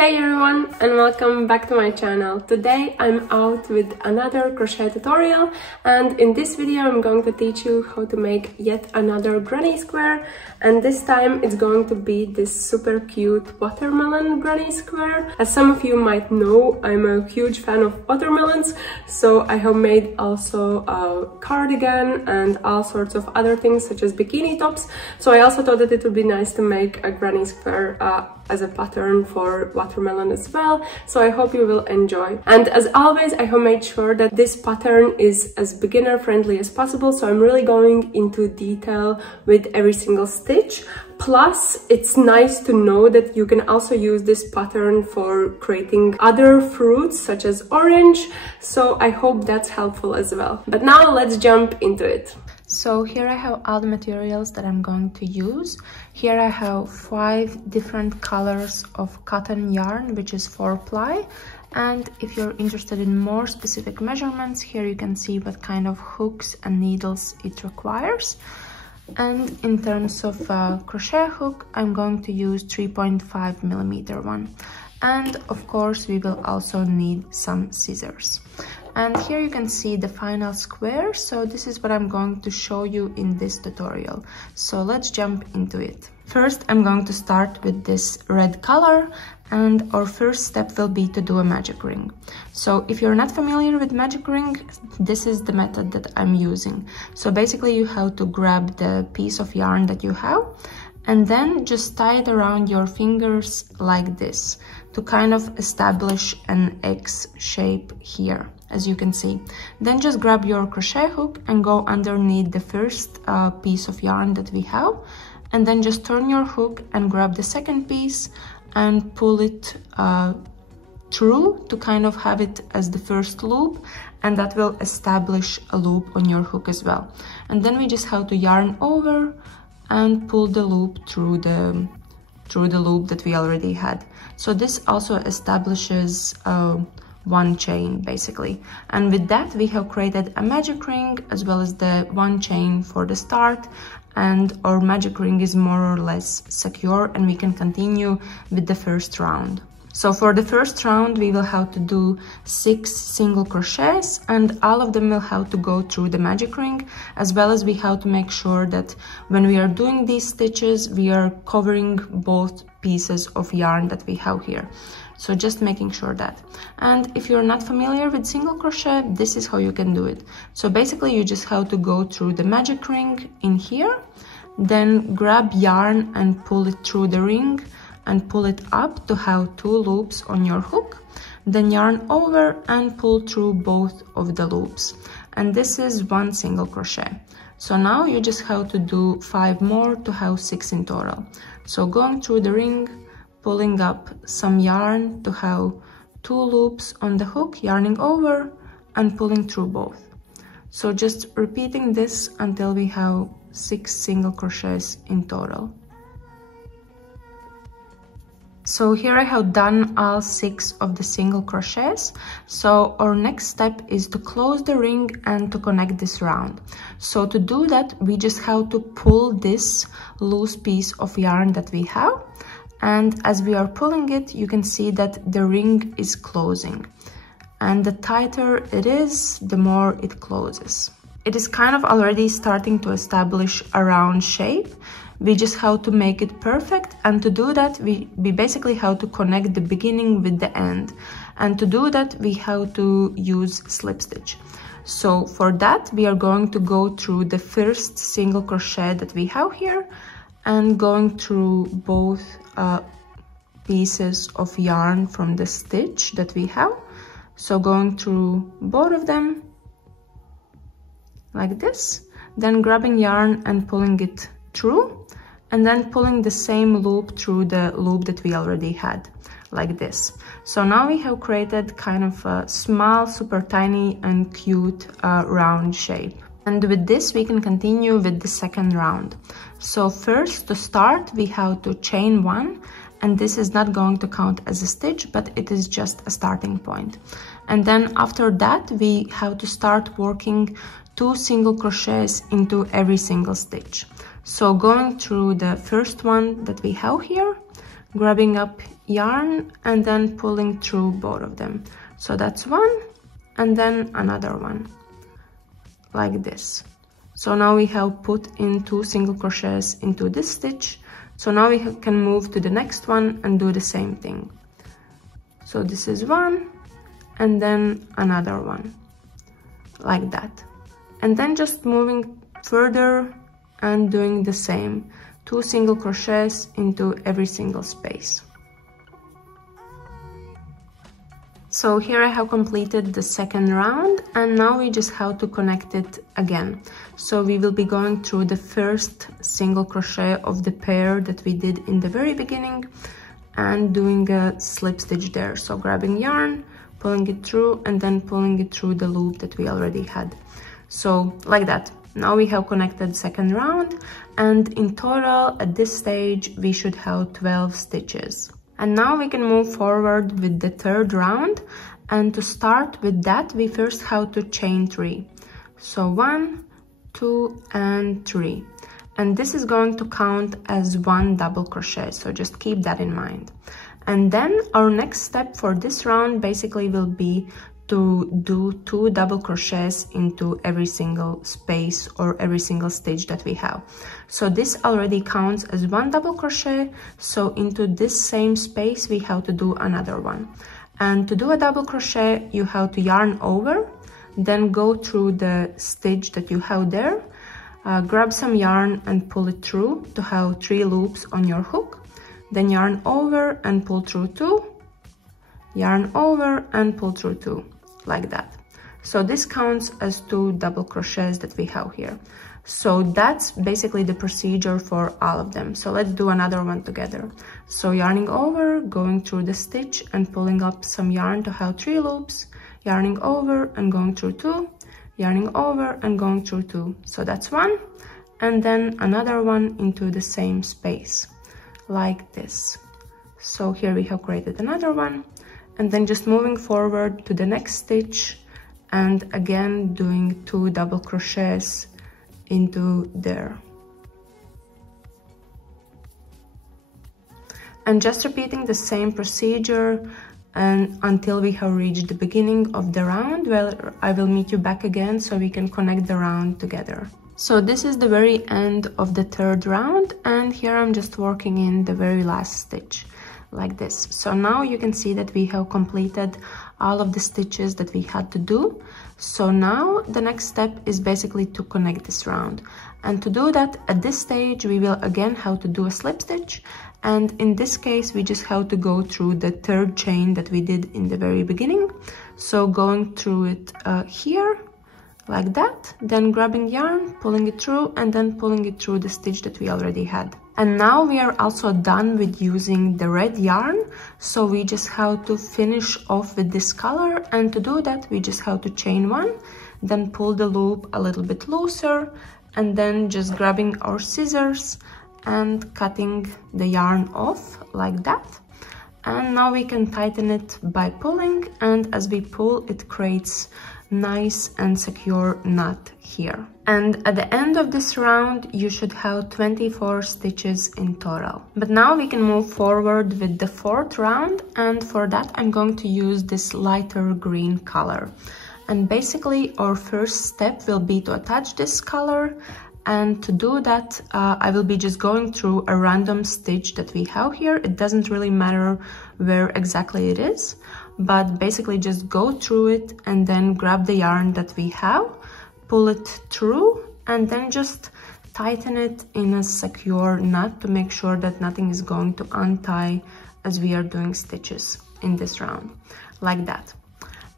Hey everyone, and welcome back to my channel. Today I'm out with another crochet tutorial, and in this video I'm going to teach you how to make yet another granny square, and this time it's going to be this super cute watermelon granny square. As some of you might know, I'm a huge fan of watermelons, so I have made also a cardigan and all sorts of other things such as bikini tops, so I also thought that it would be nice to make a granny square as a pattern for watermelon as well, so I hope you will enjoy. And as always, I have made sure that this pattern is as beginner friendly as possible, so I'm really going into detail with every single stitch. Plus, it's nice to know that you can also use this pattern for creating other fruits such as orange, so I hope that's helpful as well. But now let's jump into it. So here I have all the materials that I'm going to use. Here I have 5 different colors of cotton yarn, which is 4-ply. And if you're interested in more specific measurements, here you can see what kind of hooks and needles it requires. And in terms of crochet hook, I'm going to use 3.5mm one. And of course, we will also need some scissors. And here you can see the final square, so this is what I'm going to show you in this tutorial. So let's jump into it. First, I'm going to start with this red color, and our first step will be to do a magic ring. So if you're not familiar with magic ring, this is the method that I'm using. So basically you have to grab the piece of yarn that you have and then just tie it around your fingers like this to kind of establish an X shape here, as you can see. Then just grab your crochet hook and go underneath the first piece of yarn that we have, and then just turn your hook and grab the second piece and pull it through to kind of have it as the first loop, and that will establish a loop on your hook as well. And then we just have to yarn over and pull the loop through the loop that we already had. So this also establishes one chain basically, and with that we have created a magic ring as well as the one chain for the start, and our magic ring is more or less secure, and we can continue with the first round. So for the first round we will have to do 6 single crochets, and all of them will have to go through the magic ring, as well as we have to make sure that when we are doing these stitches we are covering both pieces of yarn that we have here. So just making sure that. And if you're not familiar with single crochet, this is how you can do it. So basically you just have to go through the magic ring in here, then grab yarn and pull it through the ring and pull it up to have 2 loops on your hook, then yarn over and pull through both of the loops. And this is 1 single crochet. So now you just have to do 5 more to have 6 in total. So going through the ring, pulling up some yarn to have 2 loops on the hook, yarning over and pulling through both. So just repeating this until we have 6 single crochets in total. So here I have done all 6 of the single crochets. So our next step is to close the ring and to connect this round. So to do that, we just have to pull this loose piece of yarn that we have. And as we are pulling it, you can see that the ring is closing. And the tighter it is, the more it closes. It is kind of already starting to establish a round shape. We just have to make it perfect, and to do that we basically have to connect the beginning with the end, and to do that we have to use slip stitch. So for that we are going to go through the first single crochet that we have here and going through both pieces of yarn from the stitch that we have. So going through both of them like this, then grabbing yarn and pulling it through, and then pulling the same loop through the loop that we already had, like this. So now we have created kind of a small, super tiny and cute round shape. And with this we can continue with the second round. So first, to start, we have to chain 1, and this is not going to count as a stitch, but it is just a starting point. And then after that we have to start working 2 single crochets into every single stitch. So going through the first one that we have here, grabbing up yarn and then pulling through both of them. So that's one, and then another one, like this. So now we have put in 2 single crochets into this stitch. So now we can move to the next one and do the same thing. So this is one, and then another one, like that. And then just moving further and doing the same, 2 single crochets into every single space. So here I have completed the second round, and now we just have to connect it again. So we will be going through the first single crochet of the pair that we did in the very beginning and doing a slip stitch there. So grabbing yarn, pulling it through, and then pulling it through the loop that we already had. So like that. Now we have connected second round, and in total at this stage we should have 12 stitches. And now we can move forward with the third round, and to start with that we first have to chain 3. So 1, 2 and 3, and this is going to count as 1 double crochet, so just keep that in mind. And then our next step for this round basically will be to do 2 double crochets into every single space or every single stitch that we have. So this already counts as 1 double crochet, so into this same space we have to do another one. And to do a double crochet you have to yarn over, then go through the stitch that you have there, grab some yarn and pull it through to have 3 loops on your hook, then yarn over and pull through 2, yarn over and pull through 2, like that. So this counts as 2 double crochets that we have here. So that's basically the procedure for all of them. So let's do another one together. So yarning over, going through the stitch and pulling up some yarn to have 3 loops, yarning over and going through 2, yarning over and going through 2. So that's one, and then another one into the same space, like this. So here we have created another one, and then just moving forward to the next stitch and again doing 2 double crochets into there. And just repeating the same procedure and until we have reached the beginning of the round, where I will meet you back again so we can connect the round together. So this is the very end of the third round, and here I'm just working in the very last stitch, like this. So now you can see that we have completed all of the stitches that we had to do. So now the next step is basically to connect this round, and to do that at this stage we will again have to do a slip stitch, and in this case we just have to go through the third chain that we did in the very beginning. So going through it here, like that, then grabbing yarn, pulling it through, and then pulling it through the stitch that we already had. And now we are also done with using the red yarn, so we just have to finish off with this color, and to do that we just have to chain 1, then pull the loop a little bit looser, and then just grabbing our scissors and cutting the yarn off like that. And now we can tighten it by pulling, and as we pull it creates nice and secure knot here. And at the end of this round you should have 24 stitches in total. But now we can move forward with the fourth round, and for that I'm going to use this lighter green color. And basically our first step will be to attach this color, and to do that I will be just going through a random stitch that we have here. It doesn't really matter where exactly it is, but basically just go through it and then grab the yarn that we have, pull it through, and then just tighten it in a secure knot to make sure that nothing is going to untie as we are doing stitches in this round, like that.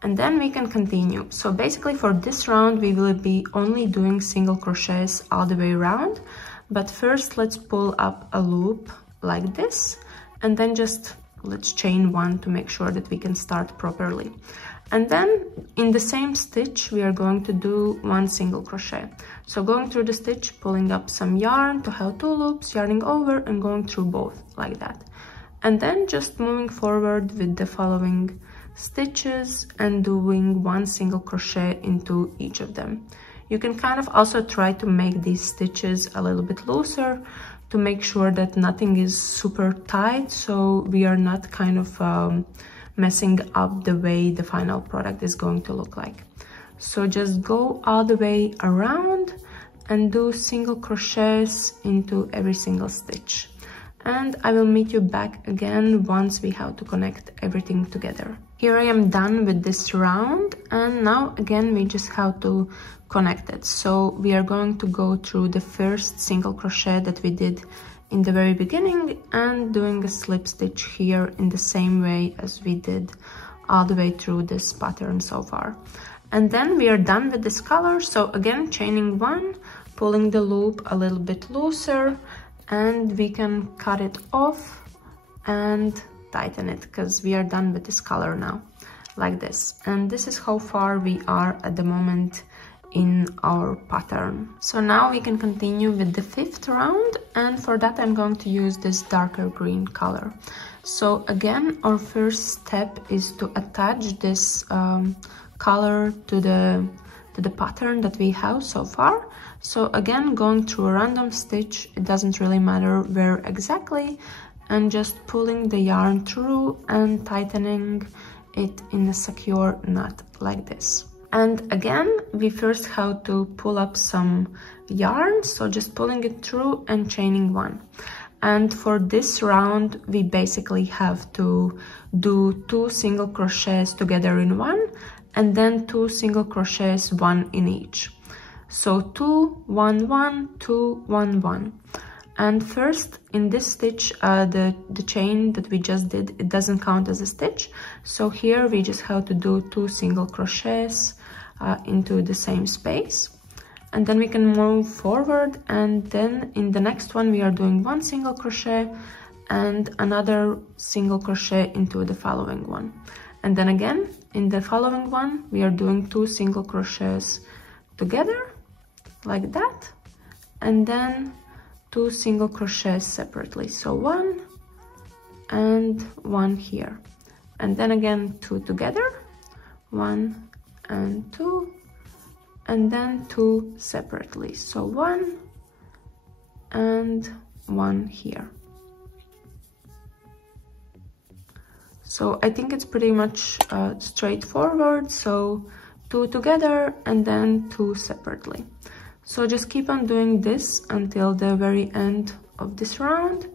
And then we can continue. So basically for this round we will be only doing single crochets all the way around, but first let's pull up a loop like this, and then just let's chain 1 to make sure that we can start properly. And then in the same stitch we are going to do 1 single crochet. So going through the stitch, pulling up some yarn to have 2 loops, yarning over and going through both like that. And then just moving forward with the following stitches and doing 1 single crochet into each of them. You can kind of also try to make these stitches a little bit looser to make sure that nothing is super tight, so we are not kind of messing up the way the final product is going to look like. So just go all the way around and do single crochets into every single stitch. And I will meet you back again once we have to connect everything together. Here I am done with this round, and now again we just have to connect it. So we are going to go through the first single crochet that we did in the very beginning and doing a slip stitch here in the same way as we did all the way through this pattern so far. And then we are done with this color, so again chaining one, pulling the loop a little bit looser, and we can cut it off and tighten it because we are done with this color now, like this. And this is how far we are at the moment in our pattern. So now we can continue with the fifth round, and for that I'm going to use this darker green color. So again, our first step is to attach this color to the pattern that we have so far. So again, going through a random stitch, it doesn't really matter where exactly, and just pulling the yarn through and tightening it in a secure knot like this. And again, we first have to pull up some yarn, so just pulling it through and chaining one. And for this round, we basically have to do 2 single crochets together in one, and then 2 single crochets, one in each. So 2, 1, 1, 2, 1, 1. And first in this stitch, the chain that we just did, it doesn't count as a stitch. So here we just have to do 2 single crochets into the same space. And then we can move forward, and then in the next one we are doing 1 single crochet and another single crochet into the following one. And then again, in the following one, we are doing 2 single crochets together, like that, and then 2 single crochets separately. So 1 and 1 here. And then again, 2 together, 1 and 2, and then 2 separately. So 1 and 1 here. So I think it's pretty much straightforward. So 2 together and then 2 separately. So just keep on doing this until the very end of this round,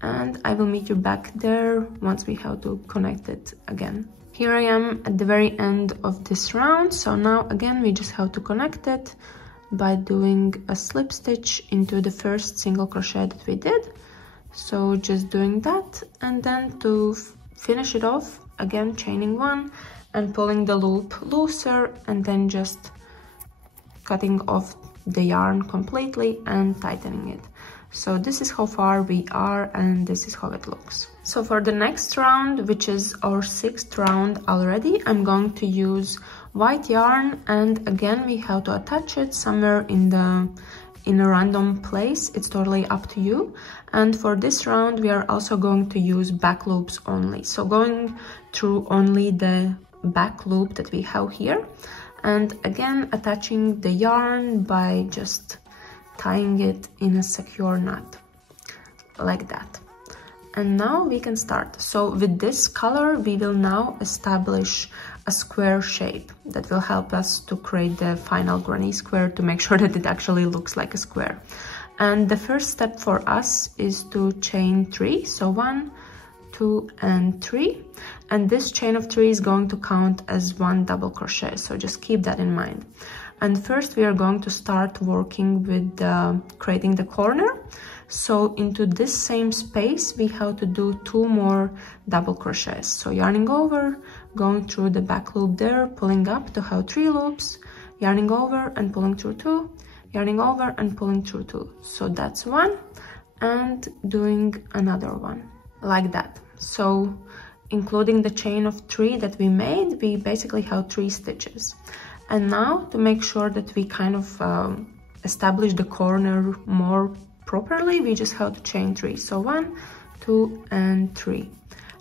and I will meet you back there once we have to connect it again. Here I am at the very end of this round, so now again we just have to connect it by doing a slip stitch into the first single crochet that we did. So just doing that, and then to finish it off, again chaining one and pulling the loop looser, and then just cutting off the yarn completely and tightening it. So this is how far we are, and this is how it looks. So for the next round, which is our 6th round already, I'm going to use white yarn, and again we have to attach it somewhere in a random place. It's totally up to you. And for this round we are also going to use back loops only, so going through only the back loop that we have here, and again attaching the yarn by just tying it in a secure knot like that. And now we can start. So with this color we will now establish a square shape that will help us to create the final granny square, to make sure that it actually looks like a square. And the first step for us is to chain 3, so 1, 2 and 3, and this chain of 3 is going to count as 1 double crochet, so just keep that in mind. And first we are going to start working with creating the corner. So into this same space we have to do 2 more double crochets, so yarning over, going through the back loop there, pulling up to have 3 loops, yarning over and pulling through 2, yarning over and pulling through 2. So that's 1, and doing another one like that. So including the chain of 3 that we made, we basically have 3 stitches. And now to make sure that we kind of establish the corner more properly, we just have to chain 3. So 1, 2 and 3.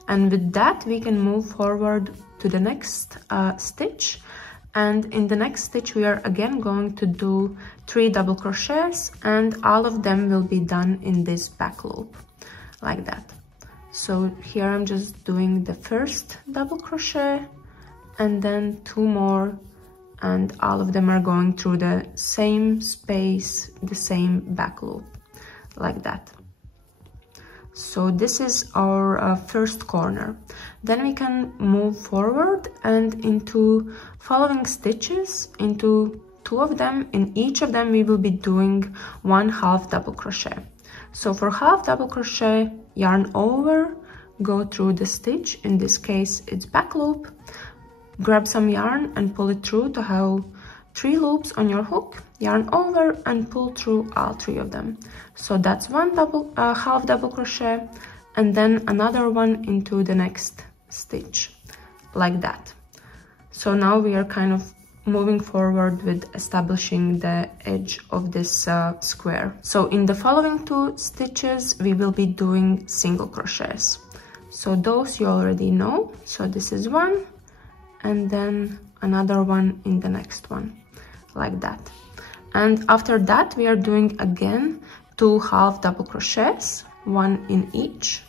And with that we can move forward to the next stitch, And in the next stitch we are again going to do 3 double crochets, and all of them will be done in this back loop like that. So here I'm just doing the first double crochet and then 2 more, and all of them are going through the same space, the same back loop like that. So this is our first corner. Then we can move forward and into following stitches, into 2 of them. In each of them we will be doing 1 half double crochet. So for half double crochet, yarn over, go through the stitch, in this case it's back loop, grab some yarn and pull it through to have 3 loops on your hook, yarn over and pull through all 3 of them. So that's 1 half double crochet, and then another one into the next stitch like that. So now we are kind of moving forward with establishing the edge of this square. So in the following 2 stitches we will be doing single crochets. So those you already know. So this is 1 and then another one in the next one like that. And after that we are doing again 2 half double crochets, 1 in each,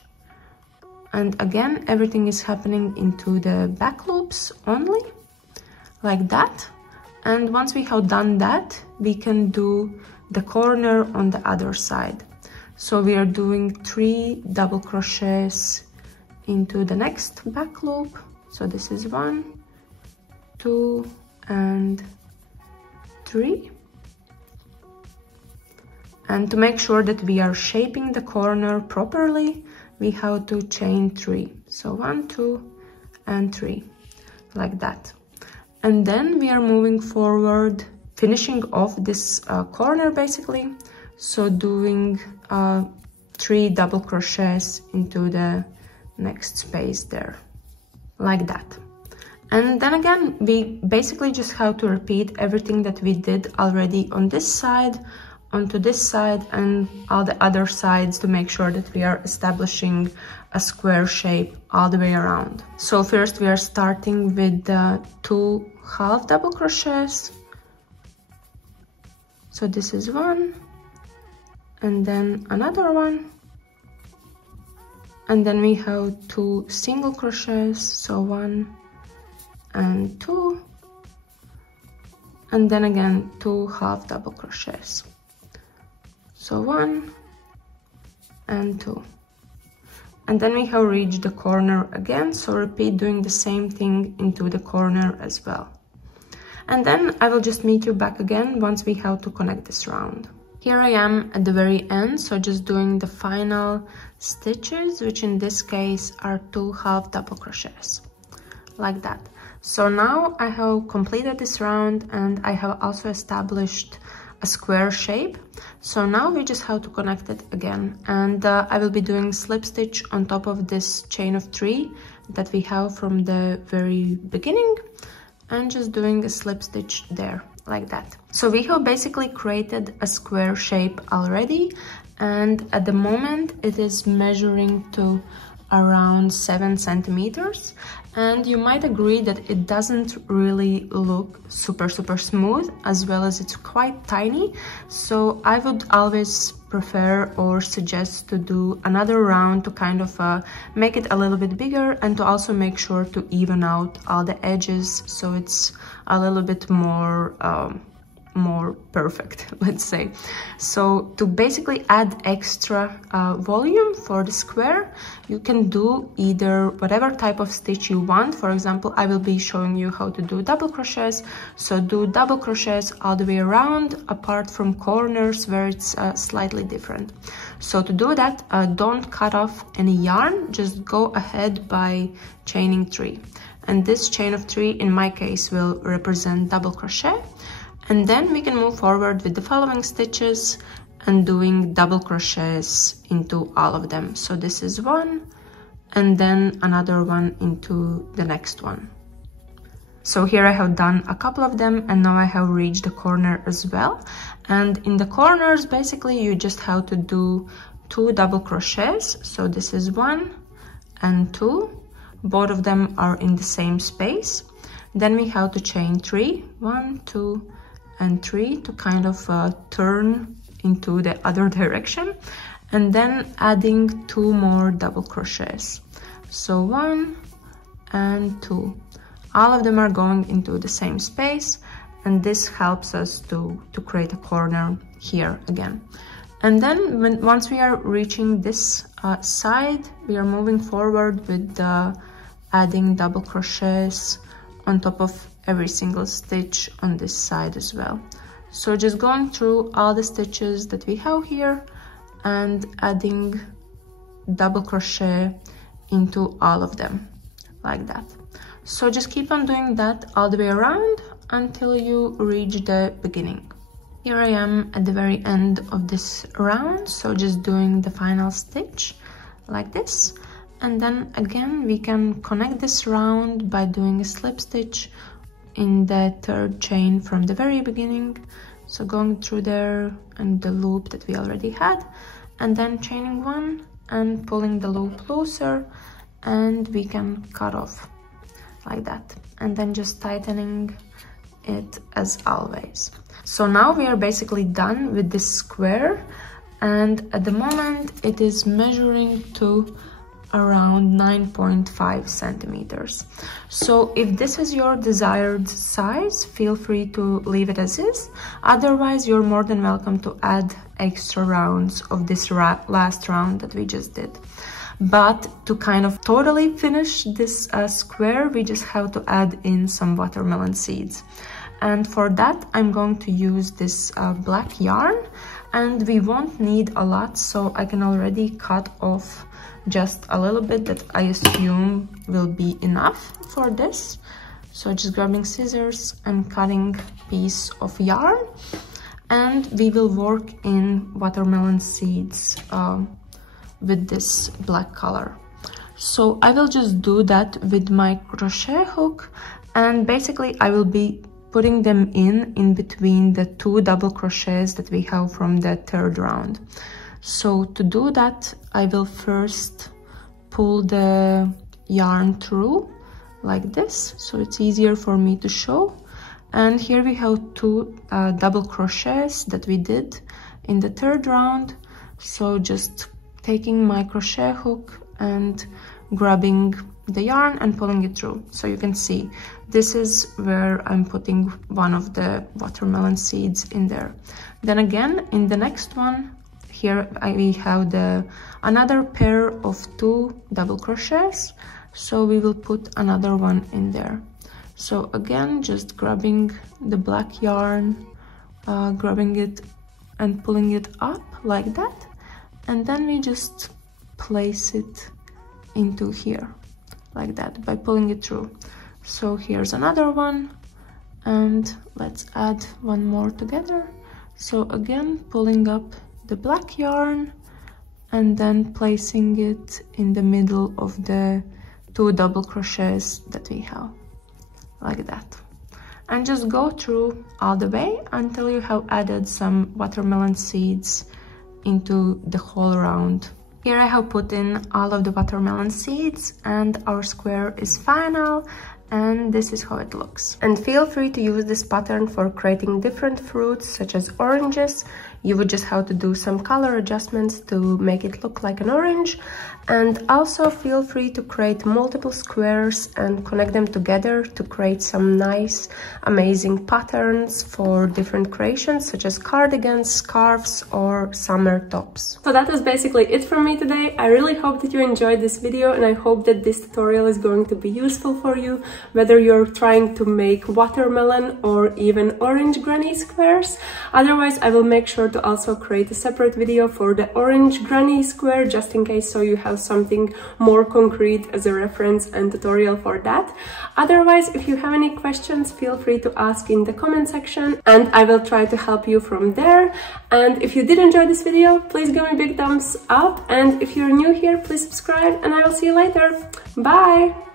and again everything is happening into the back loops only like that. And once we have done that, we can do the corner on the other side. So we are doing 3 double crochets into the next back loop. So this is 1, 2 and 3. And to make sure that we are shaping the corner properly, we have to chain 3. So 1, 2 and 3 like that. And then we are moving forward, finishing off this corner basically. So doing 3 double crochets into the next space there like that. And then again we basically just have to repeat everything that we did already on this side onto this side and all the other sides to make sure that we are establishing a square shape all the way around. So first we are starting with the 2 half double crochets. So this is 1 and then another one, and then we have 2 single crochets, so 1 and 2, and then again 2 half double crochets, so 1 and 2, and then we have reached the corner again. So repeat doing the same thing into the corner as well. And then I will just meet you back again once we have to connect this round. Here I am at the very end, so just doing the final stitches, which in this case are 2 half double crochets like that. So now I have completed this round and I have also established a square shape. So now we just have to connect it again, and I will be doing slip stitch on top of this chain of 3 that we have from the very beginning, and just doing a slip stitch there like that. So we have basically created a square shape already, and at the moment it is measuring to around 7 centimeters, and you might agree that it doesn't really look super smooth, as well as it's quite tiny. So I would always prefer or suggest to do another round to kind of make it a little bit bigger, and to also make sure to even out all the edges so it's a little bit more perfect, let's say. So to basically add extra volume for the square, you can do either whatever type of stitch you want. For example, I will be showing you how to do double crochets, so do double crochets all the way around, apart from corners where it's slightly different. So to do that, don't cut off any yarn, just go ahead by chaining 3, and this chain of 3 in my case will represent double crochet. And then we can move forward with the following stitches and doing double crochets into all of them. So this is 1 and then another one into the next one. So here I have done a couple of them, and now I have reached the corner as well. And in the corners basically you just have to do 2 double crochets. So this is 1 and 2, both of them are in the same space. Then we have to chain 3, 1, 2 and 3 to kind of turn into the other direction, and then adding 2 more double crochets. So 1 and 2, all of them are going into the same space, and this helps us to create a corner here again. And then once we are reaching this side, we are moving forward with adding double crochets on top of every single stitch on this side as well. So just going through all the stitches that we have here and adding double crochet into all of them like that. So just keep on doing that all the way around until you reach the beginning. Here I am at the very end of this round, so just doing the final stitch like this. And then again we can connect this round by doing a slip stitch in the 3rd chain from the very beginning. So going through there and the loop that we already had, and then chaining 1 and pulling the loop closer, and we can cut off like that, and then just tightening it as always. So now we are basically done with this square, and at the moment it is measuring to around 9.5 centimeters. So if this is your desired size, feel free to leave it as is. Otherwise, you're more than welcome to add extra rounds of this last round that we just did. But to kind of totally finish this square, we just have to add in some watermelon seeds. And for that, I'm going to use this black yarn, and we won't need a lot, so I can already cut off just a little bit that I assume will be enough for this. So just grabbing scissors and cutting a piece of yarn, and we will work in watermelon seeds with this black color. So I will just do that with my crochet hook, and basically I will be putting them in between the 2 double crochets that we have from the 3rd round. So to do that, I will first pull the yarn through like this, so it's easier for me to show. And here we have 2 double crochets that we did in the 3rd round. So just taking my crochet hook and grabbing the yarn and pulling it through. So you can see this is where I'm putting one of the watermelon seeds in there. Then again, in the next one, here we have another pair of 2 double crochets, so we will put another one in there. So again, just grabbing the black yarn, grabbing it and pulling it up like that, and then we just place it into here like that by pulling it through. So here's another one, and let's add one more together. So again, pulling up the black yarn and then placing it in the middle of the 2 double crochets that we have like that, and just go through all the way until you have added some watermelon seeds into the whole round. Here I have put in all of the watermelon seeds, and our square is final, and this is how it looks. And feel free to use this pattern for creating different fruits such as oranges. You would just have to do some color adjustments to make it look like an orange. And also feel free to create multiple squares and connect them together to create some nice, amazing patterns for different creations such as cardigans, scarves, or summer tops. So that was basically it from me today. I really hope that you enjoyed this video, and I hope that this tutorial is going to be useful for you, whether you're trying to make watermelon or even orange granny squares. Otherwise, I will make sure to also create a separate video for the orange granny square, just in case, so you have something more concrete as a reference and tutorial for that. Otherwise, if you have any questions, feel free to ask in the comment section, and I will try to help you from there. And if you did enjoy this video, please give me a big thumbs up, and if you're new here, please subscribe, and I will see you later. Bye!